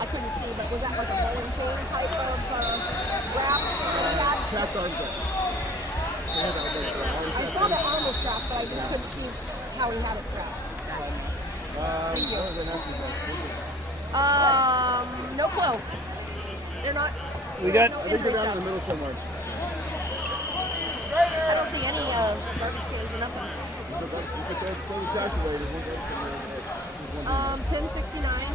I couldn't see, but was that like a ball and chain type of wrap that he had? Trapped arm grip. I saw the arm was trapped, but I just couldn't see how he had it trapped. Thank you. No clue. They're not. We got. No I think they're injury down in the stuff. middle somewhere. I don't see any garbage cans or nothing. It's like they're the cash away. There's one guy. 1069.